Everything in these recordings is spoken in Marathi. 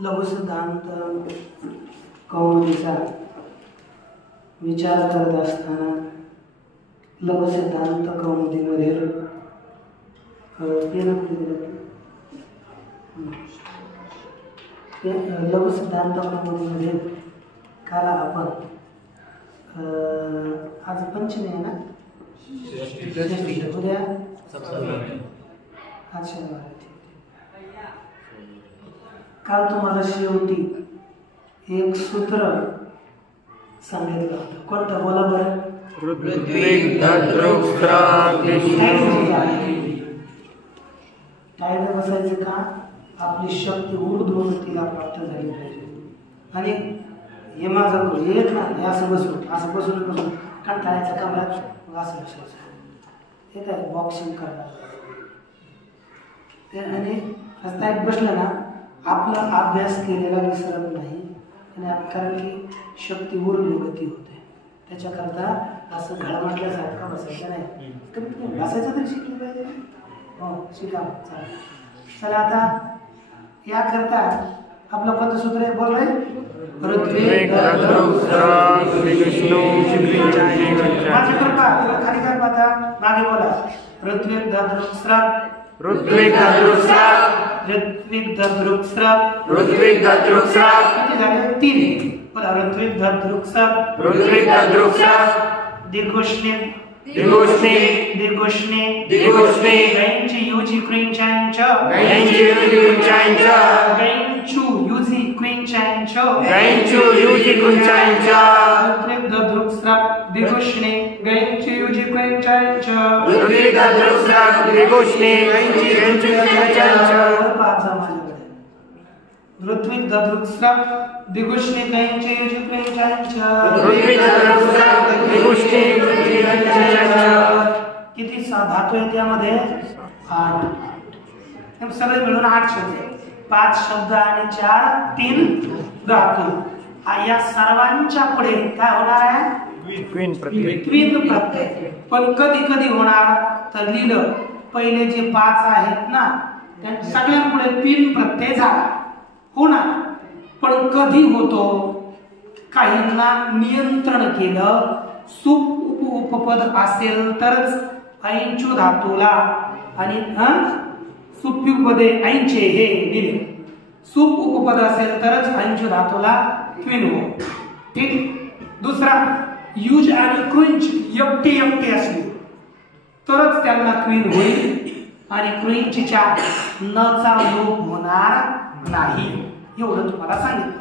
लघु सिद्धांत कौमुदीचा विचार करत असताना लघु सिद्धांत कौमुदीमध्ये लघु सिद्धांत कौमुदीमध्ये काल आपण आज पंचमी आहे ना, उद्या आज शनिवार. काल तुम्हाला शेवटी एक सूत्र सांगितलं होतं. कोणतं बोला बरं? टायगर बसायचं का? आपली शक्ती ऊर्ध्वगतीला प्राप्त झाली पाहिजे. आणि हे माझं एक ना हे असं बसून कंटाळायचं कमरात असं बसायचं. हे काय बॉक्सिंग करणार ते. आणि रस्ता एक बसलं ना आपला अभ्यास केलेला विसरत नाही. आणि कारण की शक्ती ऊर्ध्वगती होते. त्याच्याकरता असं घडमटल्यासारखं बसायचं नाही. कमीत कमी बसायचं तरी शिकलं पाहिजे. हो शिका. चालेल. चला आता याकरता आपलं कोणतं सूत्र आहे? बोल रे. खाली काय पाहता? मागे बोला. ऋत्विक धातृस्राव. ऋत्विक धातृस्राव. ऋत्विक धातृस्राव. ऋत्विक धातृस्राव. किती झाले? 3. बोला. ऋत्विक धातृस्राव. ऋत्विक धातृस्राव. दीर्घोष्णी. दीर्घोष्णी. दीर्घोष्णी. दीर्घोष्णी. गैंची युजी क्रिंचांच. गैंची युजी क्रिंचांच. गैंचू युजी क्रिंचांच. गैंचू युजी क्रिंचांच. ऋत्विक धातृस्राव. दीर्घोष्णी. गैंची युजी क्रिंचांच. ऋत्विक धातृस्राव. दीर्घोष्णी. गैंची युजी क्रिंचांच. ऋत्विक धातृस्राव. दीर्घोष्णी. गैंची युजी क्रिंचांच. ऋत्विक धातृस्राव. दीर्घोष्णी. किती धातू आहे त्यामध्ये? 8. सगळे मिळून 8 शब्द. 5 शब्द आणि 4 3 धातू. या सर्वांच्या पुढे काय होणार आहे? क्वीन प्रत्यय. क्वीन प्रत्यय. पण कधी कधी होणार तर लिहिलं पहिले जे 5 आहेत ना त्या सगळ्यांपुढे क्वीन प्रत्यय झाला होणार. पण कधी होतो? काहींना नियंत्रण केलं. सुप उपपद असेल तरच ऐंचू धातूला आणि सुप्युपदे ऐंचे हे दिले. सुप उपपद असेल तरच ऐंचू धातूला क्वीन हो. ठीक. दुसरा युज आणि क्विंच एकटे असले तरच त्यांना क्वीन होईल. आणि क्विंचच्या नचा लोप होणार नाही. एवढं तुम्हाला सांगितलं.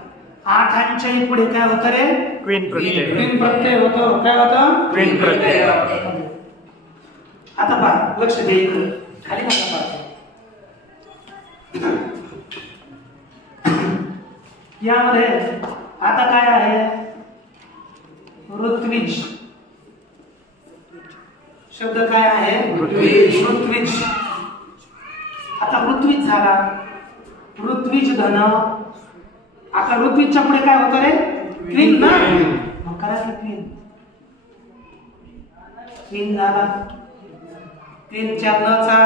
8 पुढे काय होतं रे? क्वीन प्रत्यय. क्वीन प्रत्यय होतो. काय होतं? क्वीन प्रत्यय. आता पहा लक्ष द्या इकडे खाली बघा. यामध्ये आता काय आहे? ऋत्विज शब्द काय आहे? ऋत्विज. आता ऋत्विज झाला. ऋत्विज धन. आता ऋत्विजच्या पुढे काय होतं रे? क्वीन ना. मग करायचं क्वीन. क्वीन झाला. क्वीनच्या नचा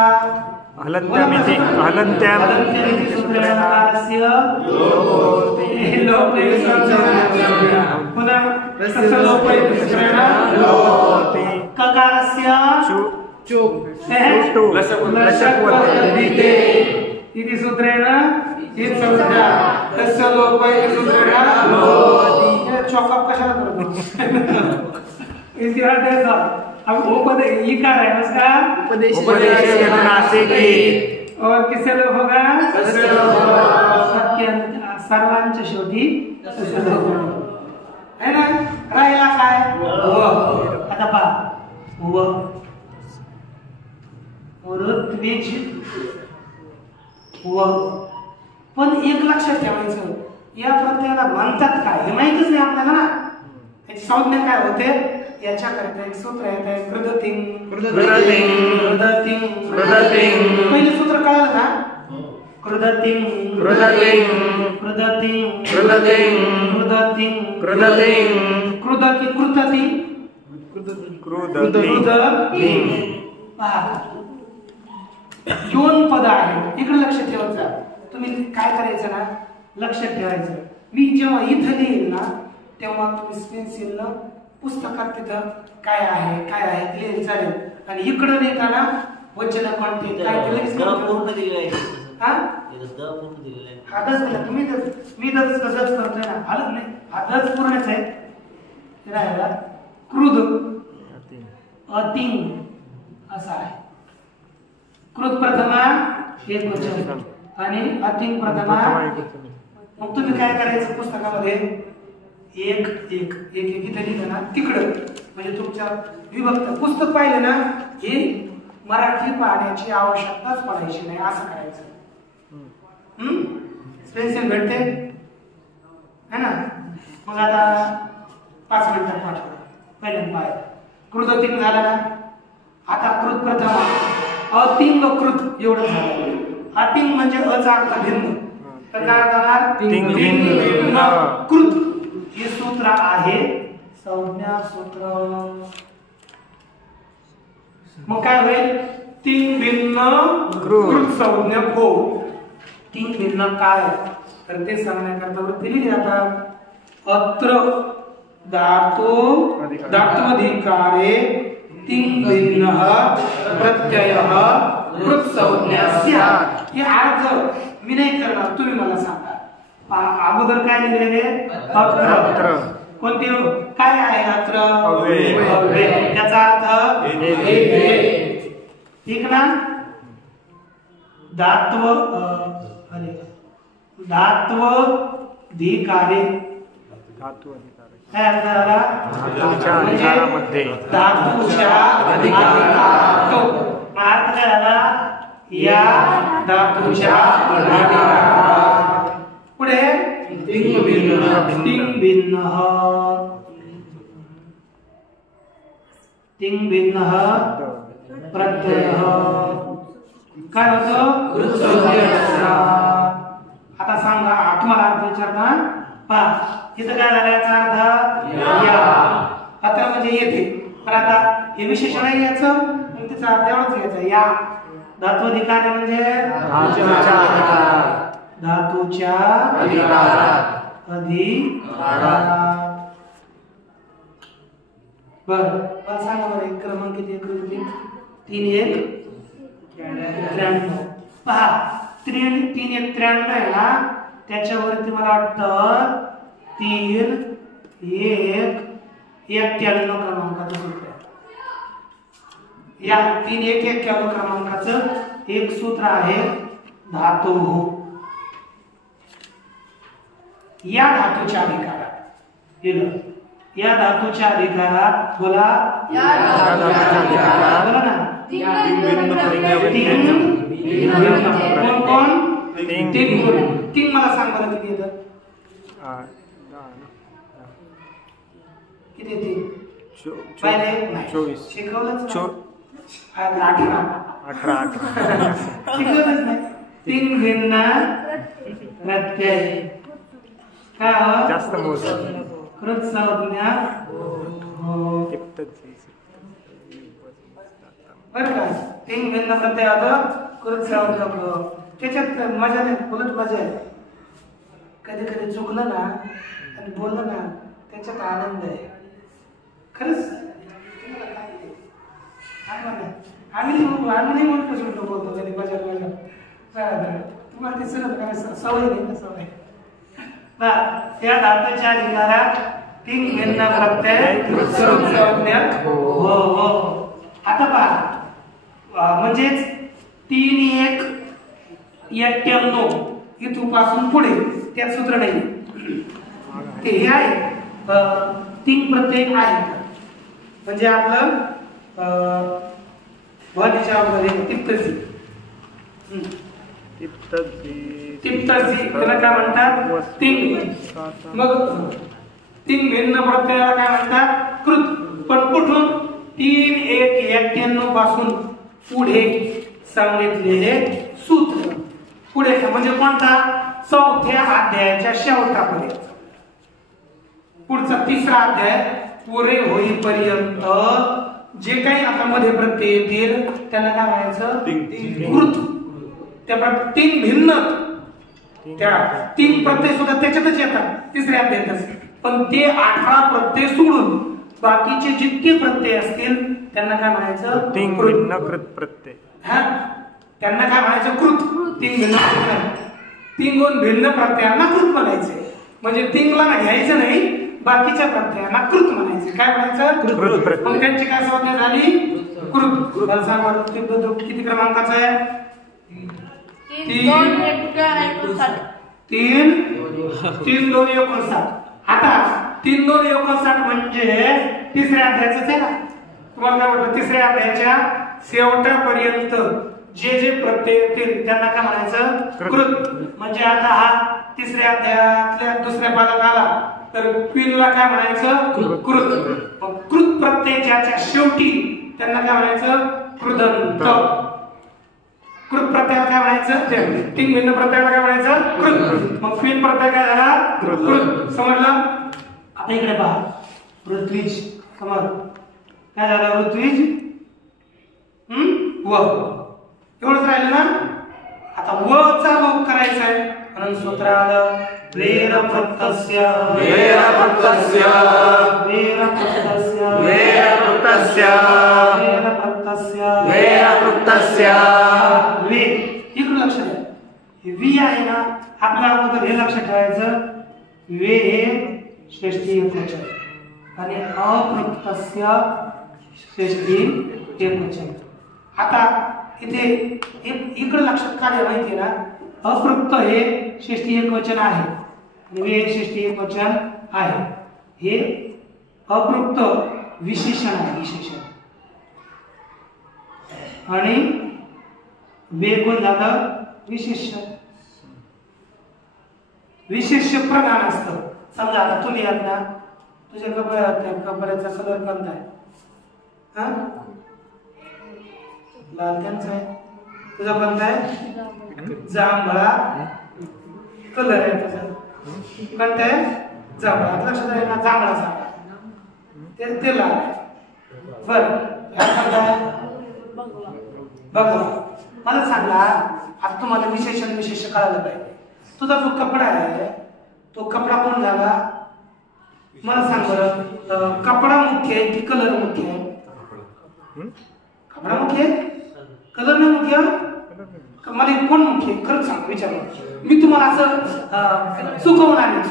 हलंत्यामिती सूत्रकारस्य लोपे. पुन्हा लोपे सूत्रेण ककारस्य लशक्वते इति सूत्रेण तस्य लोपे सूत्रेण लोपति. चॉकअप कशाला करतो? इतिहास अब उपदेश इकार है उसका उपदेश नासिकी और किससे लोप होगा? सत्य सर्वांच्या शेवटी है ना. राहिला काय? व. आता पहा व ऋत्विज व. पण एक लक्षात ठेवायचं, या प्रत्ययाला म्हणतात काय हे माहितच नाही आपल्याला ना. त्याची संज्ञा काय होते याच्याकरता एक सूत्र आहे कृदतिंग. पहिले सूत्र कळलं ना? कृदतिंग दोन पद आहेत इकडे लक्ष ठेवायचं. तुम्ही काय करायचं ना, लक्षात ठेवायचं. मी जेव्हा इथं लिहिल ना तेव्हा तुम्ही पेन्सिलनं पुस्तकात तिथं काय आहे लिहिलं चालेल. आणि इकडं लिहिताना वचन कॉन्टे काय पूर्ण दिलेलं आहे. हातच नाही तुम्ही मी तर कसंच करतोय ना. आलंच नाही, हातच पूर्णच आहे. क्रुध अतिंग असा आहे. क्रुध प्रथमा एक वचन आणि अतिंग प्रथमा. मग तुम्ही काय करायचं पुस्तकामध्ये एक एक एक एक इथे लिहिलं ना तिकडं म्हणजे तुमच्या विभक्त पुस्तक पाहिलं ना हे मराठी पाहण्याची आवश्यकताच पडायची नाही असं करायचं. पेन्सिल भेटते है ना. मग आता 5 मिनिटात पाठवा. पहिल्यांदा पाय कृदतिंग झाला ना. आता कृत प्रथमा अतिंग कृत एवढं झालं. अतिंग म्हणजे अचा अर्थ भिन्न. तर काय होणार? भिन्न कृत हे सूत्र आहे संज्ञा सूत्र. मग काय होईल? तीन भिन्न कृत संज्ञा हो. तीन भिन्न काय तर ते सांगण्याकरता वृत्ती लिहिली जातात. अत्र धातुधिकारे तीन भिन्न प्रत्ययः कृत संज्ञा स्यात्. हे अर्थ मी नाही करणार, तुम्ही मला सांगा. अगोदर काय लिहिलेले? अत्र. कोणते काय आहे? अत्र अव्यय. त्याचा अर्थ ठीक ना. धात्वधिकारे काय अर्थ झाला? धातूच्या अधिकारात. अर्थ काय झाला? या धातूच्या अधिकारात. पुढे तिंग भिन्न प्रत्यय काय होतं? आता सांगा तुम्हाला अर्थ विचारता. पहा इथं काय झालं याचा अर्थ या. आता म्हणजे येथे. पण आता हे विशेषण आहे याचं मग तिचा अर्थ एवढाच घ्यायचा या. धात्वधिकार म्हणजे धातूच्या अधिकारात. बर मला सांगा बरं एक क्रमांक किती? 3-1-93. पहा 3-1-93 आहे ना. त्याच्यावरती मला वाटतं 3-1-91 क्रमांकाचं सूत्र आहे. या 3-1-91 क्रमांकाचं एक सूत्र आहे धातु. या धातूच्या अधिकारात या धातूच्या अधिकारात बोला. बोला ना. कोण तीन मला सांग बरं किती येतं? किती येते? पहिले 24 शिकवलंच 18 शिकवलंच नाही. तीन भिन्न प्रत्यय काय जास्त कृत संज्ञा बरं का. तीन भिन्न प्रत्यय होतं कृत संज्ञा. त्याच्यात मजा नाही, उलट मजा आहे. कधी कधी चुकलं ना आणि बोललं ना त्याच्यात आनंद आहे खरंच. आम्ही नाही म्हणतो सुटतो बोलतो कधी मजा तुम्हाला ते सगळं सवय नाही ना. सवय त्या धातूच्या अधिकारात तीन भिन्न प्रत्यय संज्ञक हो हो. आता पहा म्हणजेच 3 1 91 इथून पुढे त्यात सूत्र नाही ते हे आहे. 3 प्रत्यय आहेत म्हणजे आपलं तिप्तसी त्याला काय म्हणतात 3. मग 3 भिन्न प्रत्ययाला काय म्हणतात कृत. पण कुठून 3 1 91 पासून पुढे सांगितलेले सूत्र पुढे म्हणजे कोणता 4थ्या अध्यायाच्या शेवटापर्यंत पुढचा 3रा अध्याय पुरे होईपर्यंत जे काही आता मध्ये प्रत्यय येतील त्यांना काय म्हणायचं कृत. त्या 3 भिन्न त्या 3 प्रत्यय सुद्धा त्याच्यातच येतात 3ऱ्या अध्यायातच. पण ते 18 प्रत्यय सोडून बाकीचे जितके प्रत्यय असतील त्यांना काय म्हणायचं 3 भिन्न कृत प्रत्यय. त्यांना काय म्हणायचं कृत. 3 भिन्न 3 भिन्न प्रत्ययांना कृत म्हणायचे. म्हणजे 3ला घ्यायचं नाही बाकीच्या प्रत्ययांना कृत म्हणायचे. काय म्हणायचं मग त्यांची काय संज्ञा झाली कृत. मला सांगा किती क्रमांकाचा आहे 3 3 2 59. आता 3 2 59 म्हणजे 3ऱ्या अध्यायाचंच आहे ना. तुम्हाला काय वाटतं 3ऱ्या अध्यायाच्या शेवटापर्यंत जे जे प्रत्यय येतील त्यांना काय म्हणायचं कृत. म्हणजे आता हा 3ऱ्या अध्यायातल्या 2ऱ्या पादात आला तर क्वीनला काय म्हणायचं कृत. कृत प्रत्ययाच्या शेवटी त्यांना काय म्हणायचं कृदंत. कृत प्रत्ययाला काय म्हणायचं 3 भिन्न प्रत्ययाला काय म्हणायचं कृत. मग क्वीन प्रत्यय काय झाला कृत. समजलं. आता इकडे पहा ऋत्विज. समज काय झालं ऋत्विज व एवढंच राहिलं ना. आता व चा लोप करायचा आहे म्हणून सूत्र आलं वेर प्रत्यस्य वेर प्रत्यस्य वेर प्रत्यस्य वेर प्रत्यस्य वेर प्रत्यस्य वेर प्रत्यस्य वे. इकडे लक्ष द्या हे वी आहे ना आपल्या अगोदर हे लक्षात ठेवायचं वे हे षष्ठी एकवचन आणि अप्रत्यस्य षष्ठी एकवचन. आता इथे इकडे लक्षात काय माहिती ना अप्रक्त हे षष्ठी एकवचन आहे आणि वे हे षष्ठी एकवचन आहे. हे अप्रक्त विशेषण आहे विशेषण आणि वे कोण झालं विशेष्य. विशेष्य प्रधान असतं. समजा आता तुम्ही आहात ना तुझ्या कपड्याचा कलर कोणता आहे लाल त्यांचा आहे. तुझा कोणता आहे जांभळा कलर आहे तुझा कोणता आहे जांभळा. लक्षात आहे ना जांभळा ते लाल आहे. बरं बघा मला सांगा आता तुम्हाला विशेषण विशेष कळायला पाहिजे. तुझा जो कपडा आहे तो कपडा कोण झाला मला सांग बरं. कपडा मुख्य आहे की कलर मुख्य आहे. कपडा मुख्य आहे कलर नाही मुख्य. मला कोण मुख्य खरंच सांग विचार. मी तुम्हाला असं चुकवणार आहे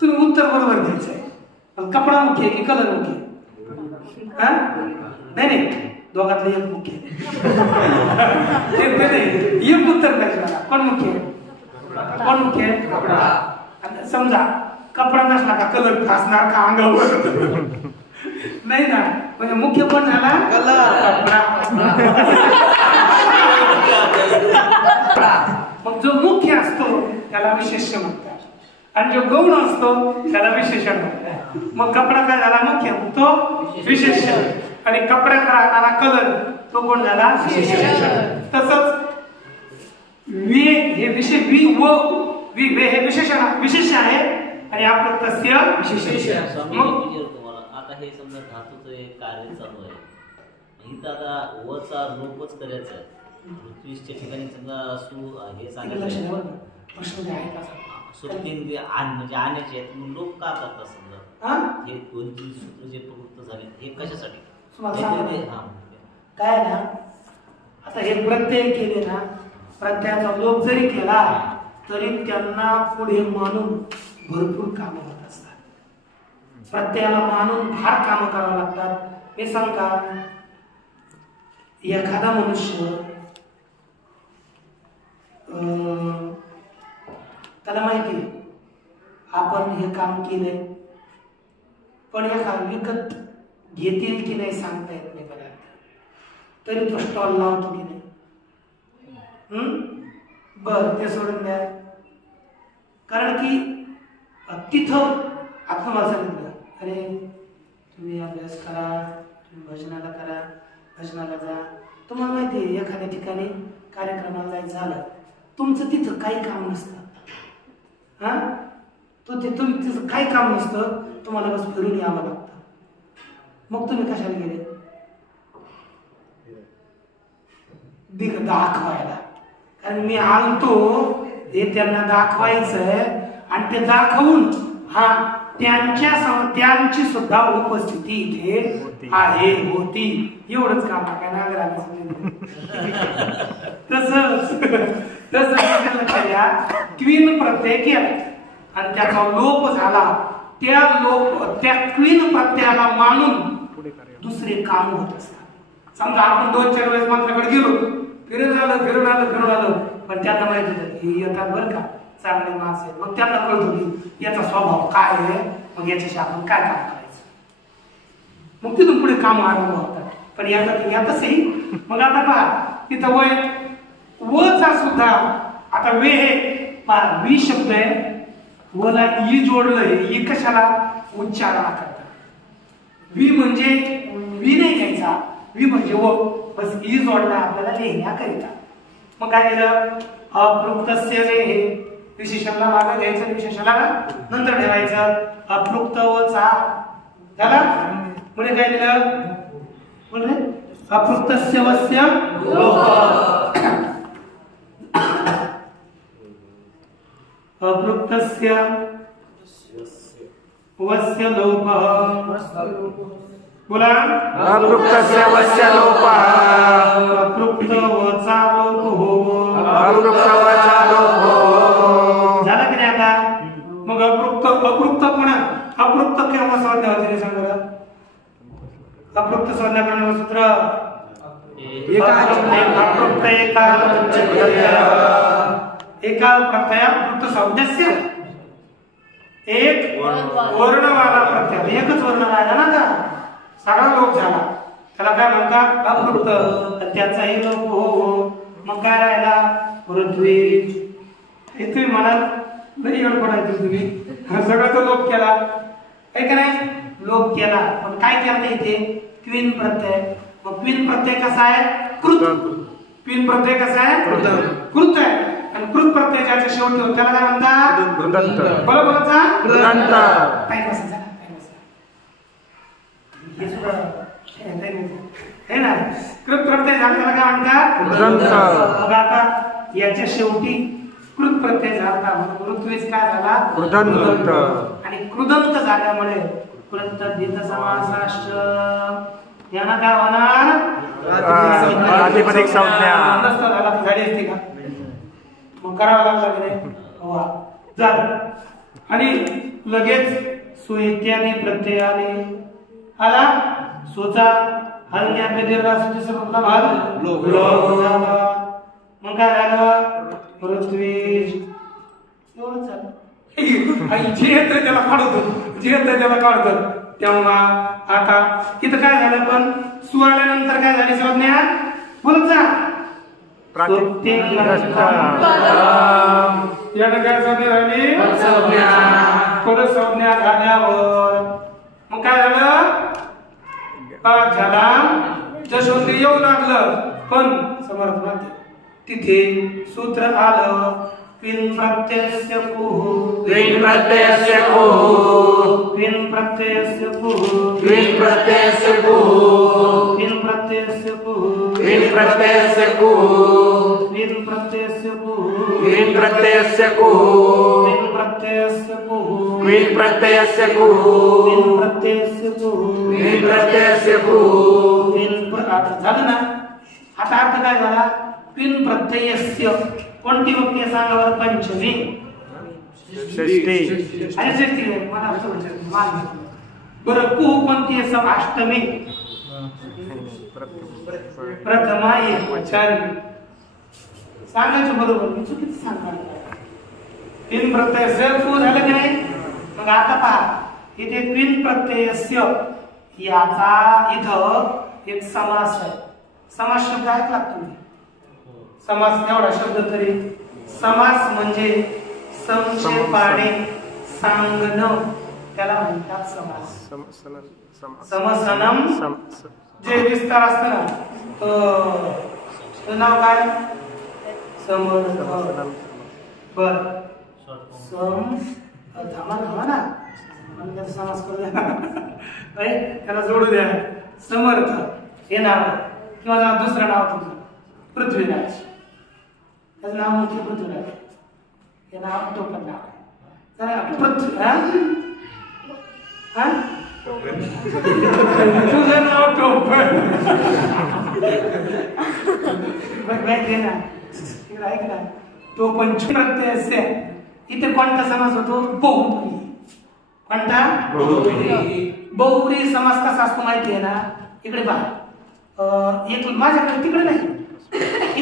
तुम्ही उत्तर बरोबर द्यायचं आहे. पण कपडा मुख्य आहे की कलर मुख्य नाही दोघातलं एक मुख्य एक उत्तर पाहिजे मला. कोण मुख्य कपडा. समजा कपडा नसला का कलर फासणार का अंगावर नाही ना. म्हणजे मुख्य कोण झाला कपडा. मग जो मुख्य असतो त्याला विशेष्य म्हणतात आणि जो गौण असतो त्याला विशेषण म्हणतात. मग कपडा काय झाला मुख्य तो विशेष्य आणि कपड्यात राहणारा कलर तो कोण झाला विशेषण. तसंच वे हे हे विशेष आहे आणि आपण तस्य विशेष. मग आता हे समजा धातूचं एक कार्य चालू आहे इथं आता वचा लोपच करायचा आहे. पृथ्वीच्या ठिकाणी समजा हे सांगितलं सुप्तीन म्हणजे आण्याचे आहेत म्हणून लोक का करतात समजा हे 2-3 सूत्र जे प्रवृत्त झाले हे कशासाठी काय ना. आता हे प्रत्यय केले ना प्रत्ययाचा लोप जरी केला तरी त्यांना पुढे मानून भरपूर कामं होत असतात. प्रत्ययाला मानून फार कामं करावं लागतात. मी सांग का, एखादा मनुष्य त्याला माहिती आपण हे काम केलंय, पण या विकत घेतील की नाही सांगता येत नाही पदार्थ, तरी तो स्टॉल लावतो की नाही. बर, ते सोडून द्या. कारण की तिथं आपण मला सांगितलं, अरे तुम्ही अभ्यास करा, तुम्ही भजनाला करा, भजनाला जा. तुम्हाला माहिती आहे एखाद्या ठिकाणी कार्यक्रमाला जायचं झालं, तुमचं तिथं काही काम नसतं. हा, तो तिथं काही काम नसतं, तुम्हाला बस फिरून यावं लागतं. मग तुम्ही कशाला गेले? दाखवायला. कारण मी आलतो हे त्यांना दाखवायचंय, आणि ते दाखवून हा त्यांची सुद्धा उपस्थिती इथे आहे, होती, एवढंच काम. काय नागराला तसं लक्षात घ्या. क्वीन प्रत्यय केला आणि त्याचा लोप झाला, त्या क्वीन प्रत्ययाला मानून दुसरे काम होत असतात. समजा आपण 2-4 वेळेस मंत्राकडे गेलो, फिरून आलो, पण त्यांना माहिती होतं की येतात बरं का चांगले माणस आहेत. मग त्यांना कळतो की याचा स्वभाव काय आहे, मग याच्याशी आपण काय काम करायचं. मग तिथून पुढे काम आरंभ होतात. पण यातच मग आता पहा, तिथं वचा सुद्धा आता वे हे वी शब्द आहे, वला ई जोडलंय. ई कशाला? उच्चारणा करतात. वी म्हणजे वी नाही घ्यायचा, वी म्हणजे व, बस ई जोडला आपल्याला लिहिण्याकरिता. मग काय केलं? अपृक्तस्य हे विशेषणला मागे घ्यायचं, विशेषणाला नंतर ठेवायचं. अपृक्त वचा झाला. पुढे काय दिलं? पुढे अपृक्तस्य वस्य लोप. अपृक्तस्य वस्य लोप. बोला. अपृक्तस्य वस्य लोपः. अपृक्त वचा लोप हो. अपृक्त वचा लोप हो. झालं की नाही आता? मग अपृक्त पण अपृक्त केव्हा संज्ञा होते सांगा. अपृक्त संज्ञा सूत्र अपृक्त एकाल प्रत्यय अपृक्त संज्ञस्य एक वर्णवाला प्रत्यय. एकच वर्ण राहिला ना, का सगळा लोप झाला, त्याला काय म्हणतात? अपृक्त. त्याचाही लोप हो. मग काय राहिला? पृथ्वी. हे तुम्ही म्हणाल नाही एवढं तुम्ही सगळ्याचा लोप केला आहे का नाही? लोप केला, पण काय केलं इथे? क्वीन प्रत्यय. मग क्वीन प्रत्यय कसा आहे? कृत. क्वीन प्रत्यय कसा आहे? कृत आहे. आणि कृत प्रत्यय ज्याच्या शेवटी होतो त्याला काय म्हणतात? कृदंत. बोला. कृदंत. काय बसा हे ना, कृत प्रत्यय झाला त्याला काय म्हणतात? कृदंत. मग आता याच्या शेवटी कृत प्रत्यय झाला, म्हणून ऋत्विज काय झाला? कृदंत. आणि कृदंत झाल्यामुळे कृत दीर्घ समासाश्च यांना काय होणार? प्रातिपदिक संज्ञा. झाला झाली असते का? मग करावं लागलं की नाही? झालं. आणि लगेच सु इत्यादी प्रत्यय आला. सुचा हलण्या दीर्घासूची सबला भाग लोप झाला. मग काय झालं? पृथ्वीज. एवढंच झालं. जे येतं त्याला काढतो. तेव्हा आता इथं काय झालं? पण सु आल्यानंतर काय झाली संज्ञा? बोलत जा. यानं काय संज्ञा झाली? परत संज्ञा झाल्यावर मग काय झालं? झाला जशोंद्र येऊ लागलं, पण समर्थ म्हणते तिथे सूत्र आलं. क्वीन प्रत्ययस्य कुः. क्वीन प्रत्ययस्य कुः. क्वीन प्रत्ययस्य कुः. क्वीन प्रत्ययस्य कुः. क्वीन प्रत्ययस्य कुः. क्वीन प्रत्ययस्य कुः. क्वीन प्रत्ययस्य कुः. क्वीन प्रत्ययस्य कुः. क्वीन प्रत्ययस्य कुः. क्वीन प्रत्ययस्य कुः. क्वीन प्रत्ययस्य कुः. क्वीन प्रत्ययस्य कुः. आता झालं ना? आता अर्थ काय झाला? क्वीन प्रत्ययस्य कोणती वाक्य सांगावर? पंचमी षष्ठी. आणि षष्ठी. मला असं वाटतं बरं कु कोणती आहे? अष्टमी प्रथमा एकवचन सांगायचं बरोबर, मी चुकीचं सांगणार. क्वीन प्रत्यय कु झालं की नाही? मग आता पहा इथे क्वीन प्रत्ययस्य याचा इथं एक समास आहे. समास शब्द ऐकला तुम्ही? समास एवढा शब्द तरी. समास म्हणजे संक्षेपाने सांगणं, त्याला म्हणतात समास. समसनम जे विस्तार असतं ना, तो नाव काय? समर्थ. बर थांबा ना, त्याचा समास करू द्या, त्याला जोडू द्या. समर्थ हे नाव किंवा दुसरं नाव तुमचं पृथ्वीराज, त्याचं नाव मुख्य पृथ्वीराज, हे नाव टोपण नाव आहे. तर पृथ्वी तुझं नाव टोपण माहिती ना, ऐक ना. टोपण प्रत्यय इथे कोणता समास होतो? बहुव्रीही. कोणता? बहुव्रीही समास कसा असतो माहिती आहे ना? इकडे पहा, एक माझ्याकडे तिकडे नाही,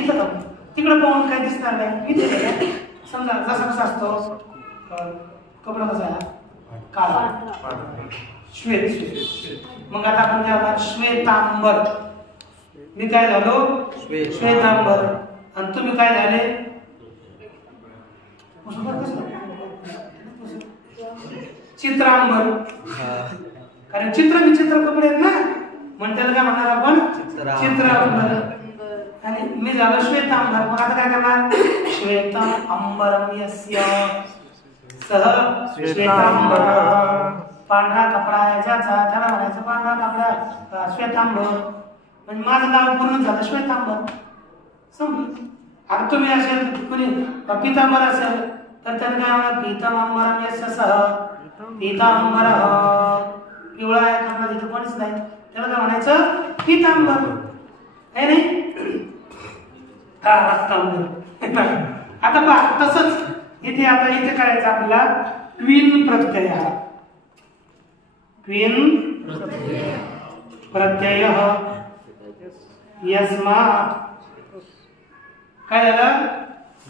इथं तिकडे पाहून काय दिसणार नाही. इथे समजा जसा कसा असतो कपडा, कसा काळा, श्वेत. मग आता आपण काय होणार? श्वेतांबर. मी काय झालो? श्वेतांबर. आणि तुम्ही काय झाले? चित्रांबर. कारण चित्र विचित्र कपडे आहेत ना, म्हणून त्याला काय म्हणणार आपण? चित्रांबर. आणि मी झालो श्वेतांबर. मग आता काय करणार? श्वेतम अंबरम यस्य सह श्वेतांबर. पांढरा कपडा आहे ज्याचा, त्याला म्हणायचं पांढरा कपडा, श्वेतांबर. म्हणजे माझं नाव पूर्ण झालं श्वेतांबर. समजलं? आता तुम्ही असेल कुणी पितांबर असेल तर त्याला काय म्हणा? पीतांबरम यस्य सह पीतांबर. पिवळा आहे कपडा, तिथे कोणीच नाही, त्याला काय म्हणायचं? पीतांबर. आहे नाही? हा, रक्तांबर. आता पहा तसंच इथे, आता इथे करायचं आपल्याला क्वीन प्रत्यय. क्वीन प्रत्यय यस्मात्. काय झालं?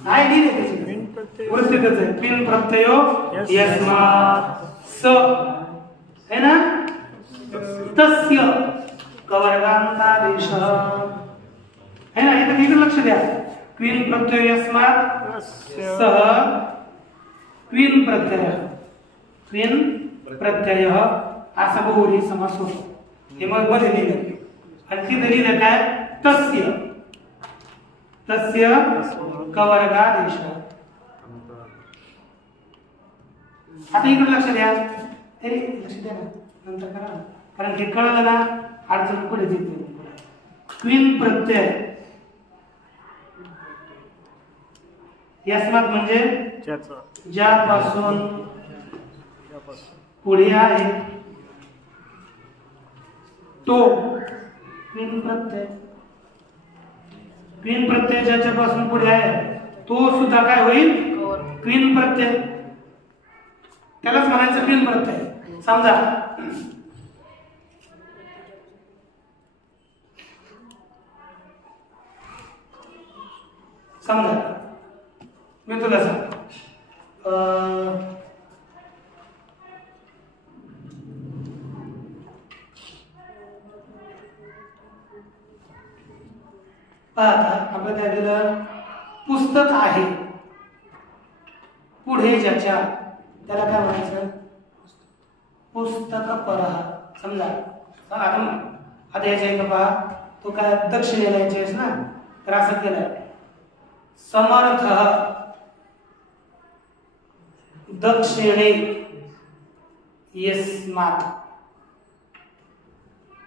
नाही लिहिले त्याची वृत्तीतच आहे. क्वीन प्रत्यय यस्मात् स है ना, तस्य कवर्गांतादेश है ना. इथे इकडे लक्ष द्या. क्वीन प्रत्यय यस्मात् सह क्वीन प्रत्यय. क्वीन प्रत्यय असा बहुव्रीही समास होतो. हे मग मध्ये लिहिलं. आणि तिथे लिहिलं काय? तस्य. तस्य कवर्गादेश. आता इकडे लक्ष द्या. लक्ष द्या ना, नंतर करा, कारण हे कळलं ना अडचण पुढे येते. क्वीन प्रत्यय यस्मात् म्हणजे ज्यापासून पुढे आहे तो क्वीन प्रत्यय. क्वीन प्रत्यय ज्याच्यापासून पुढे आहे तो सुद्धा काय होईल? क्वीन प्रत्यय. त्यालाच म्हणायचं क्वीन प्रत्यय. समजा मी तुला सांग, आपलं काय दिलं? पुस्तक आहे पुढे ज्याच्या, त्याला काय म्हणायचं? पुस्तक परः. समजा आता याच्या इथं पहा, तो काय दक्षिणेला यायचेस ना, तर असं केलं समर्थ दक्षिणे यस्मात्.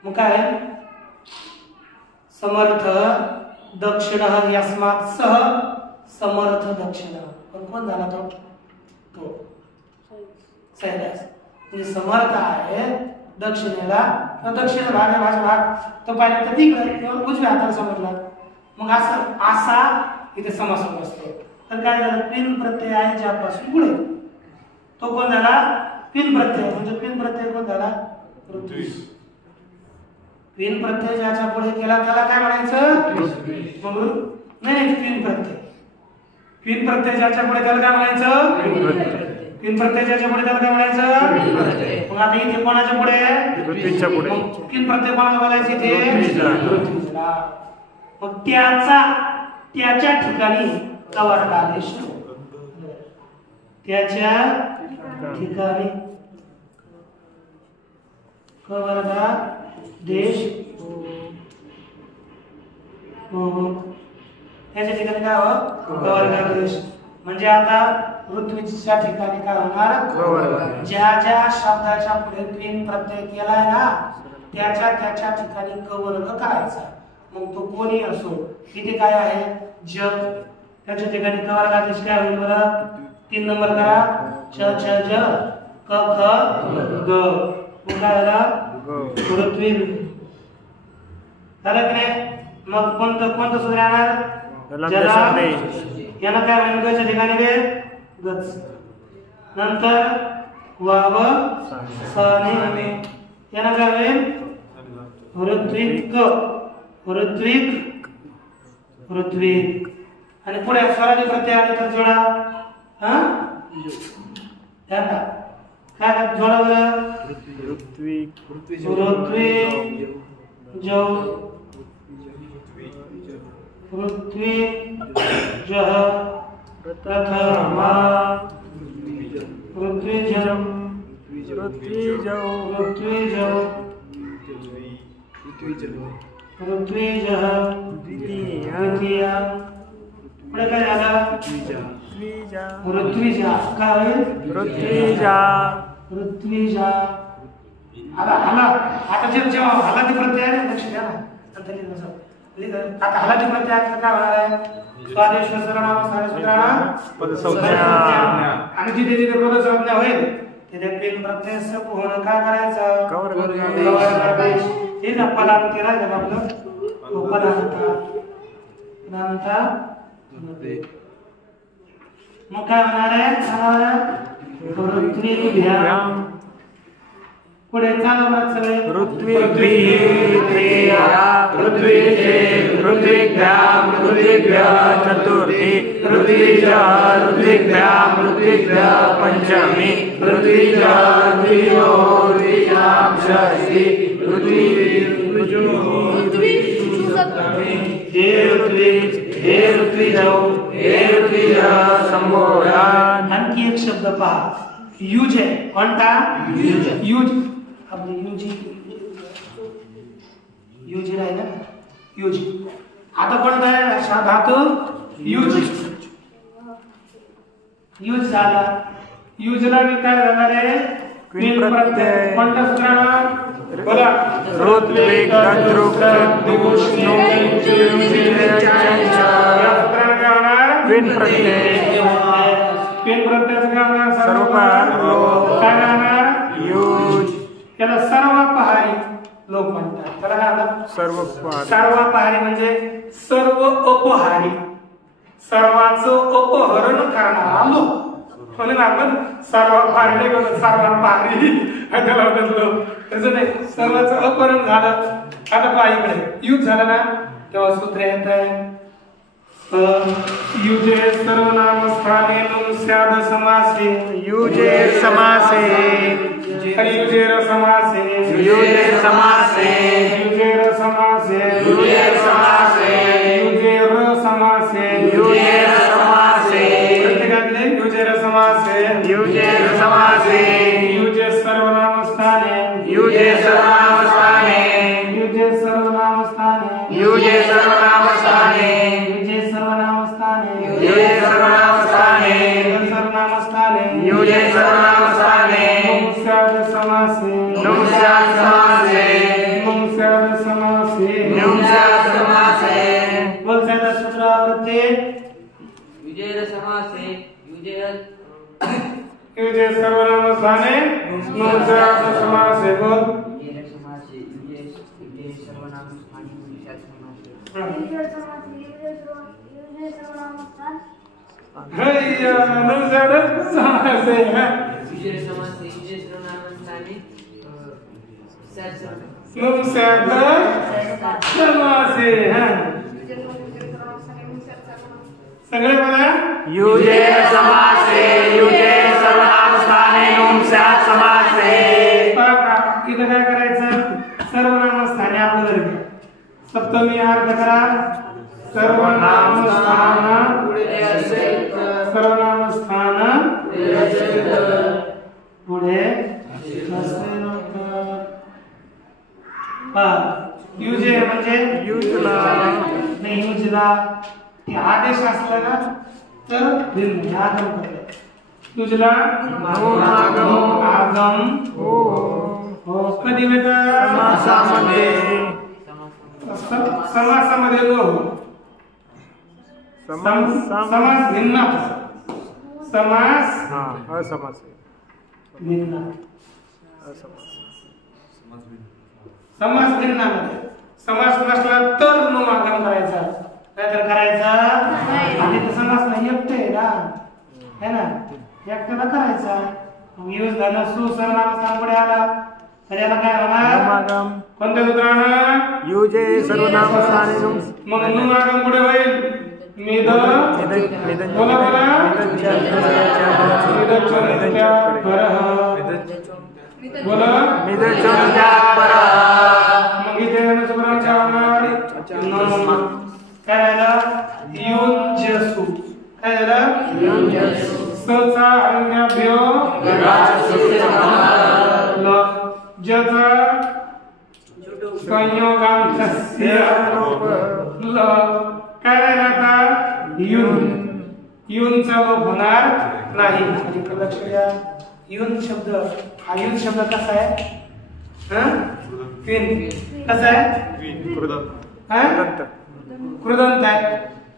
मग काय? समर्थ दक्षिण यस्मात् सह समर्थ दक्षिण. पण कोण झाला तो? सैदास. म्हणजे समर्थ आहे दक्षिणेला, दक्षिण भाग आहे माझा भाग, तो पाहिला तर तिकडे उजव्या हाताला समजला. मग असं असा इथे समास असतो. तर काय झालं? क्वीन प्रत्यय आहे ज्यापासून पुढे, तो कोण झाला? क्वीन प्रत्यय. म्हणजे क्वीन प्रत्यय कोण झाला? क्वीन प्रत्यय ज्याच्या पुढे केला त्याला काय म्हणायचं? नाही क्वीन प्रत्यय. क्वीन प्रत्यय ज्याच्या पुढे त्याला काय म्हणायचं? क्वीन प्रत्यय ज्याच्या पुढे त्याला काय म्हणायचं? मग आता इथे कोणाच्या पुढे? पृथ्वीच्या पुढे. क्वीन प्रत्यय कोणाला बोलायचं इथे? पृथ्वीला. मग त्याच्या ठिकाणी कवर्ग आदेश. त्याच्या ठिकाणी कवर्गा देश त्याच्या ठिकाणी काय हो? कवर्गा देश. म्हणजे आता पृथ्वीच्या ठिकाणी काय होणार? ज्या ज्या शब्दाच्या पुढे क्वीन प्रत्यय केलाय ना त्याच्या ठिकाणी कवर्ग करायचा. मग तो कोणी असो. इथे काय आहे? जग. त्याच्या ठिकाणी कवर्ग आदेश काय होईल बरं? 3 नंबर करा. च छ ज क ख ग. मग काय झालं? पृथ्वी झालं की नाही? मग कोणतं सूत्र येणार? जला. याला काय होईल? गच्या ठिकाणी गे गच. नंतर वाव सने. याला काय होईल? ऋत्विक. ऋत्विक. आणि पुढे स्वराजी प्रत्यय आले तर जोडा. काय जोडा बरं? ऋत्विक जौ पृथ्वी जह प्रथमा पृथ्वीजम पृथ्वीजह द्वितीया. पुढे काय झालं? पृथ्वीजा. काय होईल? पृथ्वीजा. आता जेव्हा हलादी प्रत्यय आहे लक्ष द्या ना. आता हलादी प्रत्यय काय होणार आहे? स्वादेश सर्वनाम पदसंज्ञा. आणि जिथे जिथे पदसंज्ञा होईल तिथे क्वीन प्रत्यय होणं काय करायचं? कवर्ग आदेश. हे ना पदांत राहिलं आपलं पदांत. मग काय होणार आहे? पृथ्वीभ्याम. पुढे चालवणार सगळे. चतुर्थी पंचमी आणखी एक शब्द पहा. युज आहे. कोणता? युज. आपली युज राहिला ना. युज. आता कोणता आहे धातू? युज. युज झाला. युजला मी काय जाणार आहे? क्वीन प्रत्यय. कोणता सूत्रानं? बोला. ऋत्विक दंद्रुक दूष्णो क्वीन प्रत्यय. क्वीन प्रत्ययाचं काय होणार? सर्वकार लोक. काय होणार? युज. त्याला सर्वपहारी लोक म्हणतात. त्याला काय म्हणतात? सर्वपहारी म्हणजे सर्व अपहारी. सर्वांचं अपहरण करणारा लोक. म्हणून आपण सर्वपहारी नाही म्हणत सर्वपहारी त्याला म्हणत लोक. तसं नाही. सर्वांचं अपहरण झालं. आता पहा इकडे युज झालं ना तेव्हा सूत्र येत आहे. युजे सर्वनाम स्थाने स्याद समासे. युजे समासे. युजेर समासे. युजेर समासे. युजेर समासे. युजेर समासे. युजेर समासे. युजेर समासे. प्रत्येकातले युजेर समासे. युजेर समासे. युजे सर्वनाम स्थाने. युजे सर्वनाम स्थाने. युजे सर्वनाम स्थाने. युजे सर्वनाम स्थाने. युजे सर्वनाम स्थाने. युजे सर्वनाम स्थाने. सर्वनाम स्थाने. युजे सर्वनाम स्थाने. स्याद समासे. नुस्याद समासे. स्याद समासे. नुस्याद समासे. बोल स्याद सूत्रावृत्ती. युजेर समासे. युजे सर्वनाम स्थाने. नुस्याद समासे. बोल. युजेर समासे. युजे सर्वनाम स्थाने. नुस्याद समासे. युजेर समासे. युजे सर्वनाम स्थान. हैया नुस्याद समासे. युजेर समासे. युजे सर्वनाम स्थाने. नुम स्यात समासे हा सगळे बोला युजे समासे युजे सर्वनाम स्थाने नुम स्यात् समासे इथं काय करायचं सर्वनाम स्थानी आपलं घ्या सप्तमी अर्थ करा सर्वनाम स्थान सर्वनाम स्थान पुढे युजे म्हणजे युजला नाही युजला हे आदेश असला ना तर भिन्न आगम करतो युजला आगम हो कधी वेगळा समासामध्ये लो समास भिन्न समास असमास भिन्न समास भिन्नामध्ये समास नसला तर नुम आगम करायचा नाहीतर करायचा आणि तो समास नाही एकटे ना है ना एकट्याला करायचा मग यूज झालं सुसर्वनाम पुढे आला तर याला काय होणार कोणत्या सूत्रानं युजे सर्वनाम स्थाने नुम मग नुम आगम पुढे होईल मिद बोला बोला बोला मग इथे अनुस्मरणाच्या होणार काय झालं युंजसु काय झालं सचा अन्याभ्यो जचा संयोगांतस्य ल काय राहिला आता युन युनचा लोप होणार नाही लक्ष द्या युन शब्द हा युन शब्द कसा आहे क्वीन कसा आहे कृदंत आहे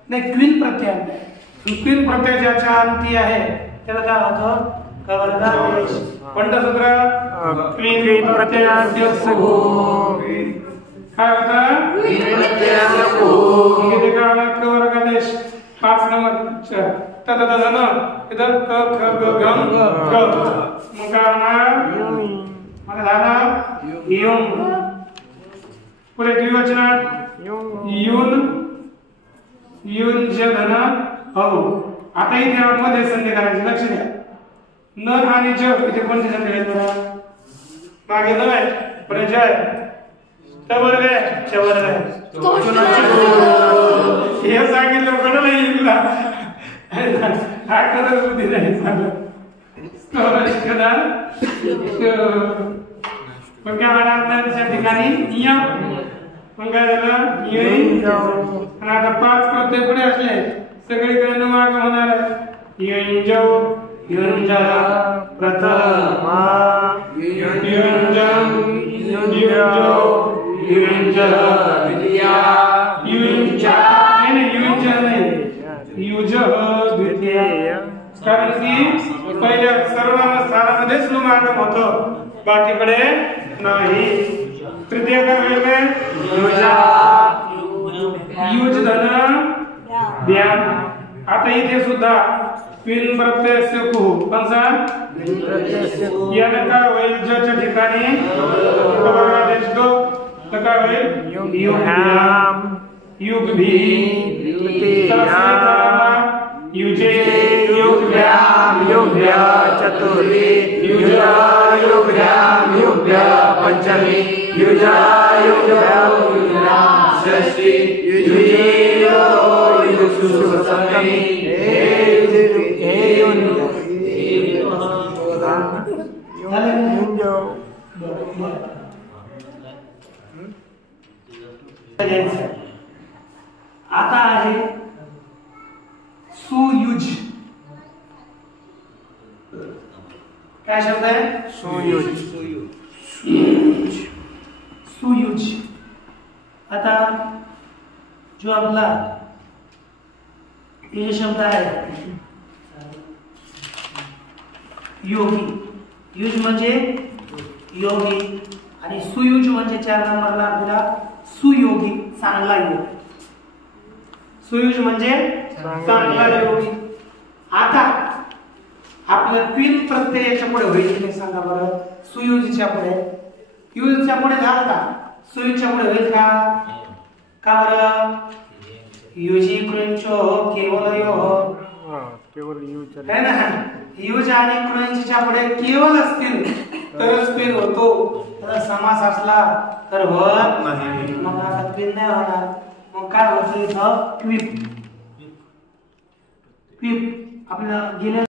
नाही क्वीन प्रत्यय आहे क्वीन प्रत्यय ज्याच्या अंती आहे त्याला काय होतं कवर्गादेश कोणतं सूत्र क्वीन प्रत्ययास्य काय होतं किती काळात कवर्गादेश 5 नंबर तददन इधर क ख ग गम ग मग काय होणार मग झाला युन पुढे द्विवचनात युन युंजधन हो आता इथे मध्ये संधी करायची लक्ष द्या न आणि ज इथे कोणती संधी आहे बघा मागे न आहे पण जय तवर गे चवर गे हे सांगितलं कोण नाही इल्ला हा करत होती नाही झालं पण काय म्हणणार त्या ठिकाणी नियम मग काय झालं आणि आता 5 प्रत्यय पुढे असले सगळीकडे माग होणार आहे युंजव युंजा प्रथमा युंजम युंजव युंजा द्वितीया युंजा नाही युंजा नाही युज द्वितीया कारण की पहिल्या सर्वनाम स्थानामध्येच नुमागम होतं बाकीकडे नाही तृतीय काय वेगळे युज धन व्याम आता इथे सुद्धा क्वीन प्रत्यय कु पंचा याने काय होईल ज्याच्या ठिकाणी आदेश दो तर काय होईल युग्भ्याम युग्भी युजे युग्भ्याम युग्भ्या चतुर्थी युजा युग्भ्याम युग्भ्या पंचमी युजा युग्भ्याम षष्ठी युजे युजुषु सप्तमी आता आहे सुयुज काय शब्द आहे सुयुज सुयुज आता जो आपला ये शब्द आहे योगी युज म्हणजे योगी आणि सुयुज म्हणजे 4 नंबरला आपला सुयोगी चांगला योगी सुयुज म्हणजे चांगला योगी आता आपलं क्वीन प्रत्ययाच्या पुढे होईल की सांगा बरं सुयुजीच्या पुढे युजच्या पुढे घालता सुईच्या पुढे होईल का? का बरं? युजी कृंचो केवल यो केवळ यू है ना, युज आणि कृंचच्या पुढे केवल असतील तरच पेन होतो. त्याचा समास असला तर होत नाही. मग आता पेन नाही होणार. मग काय होतं इथं? क्विप. क्विप आपल्याला गेल्या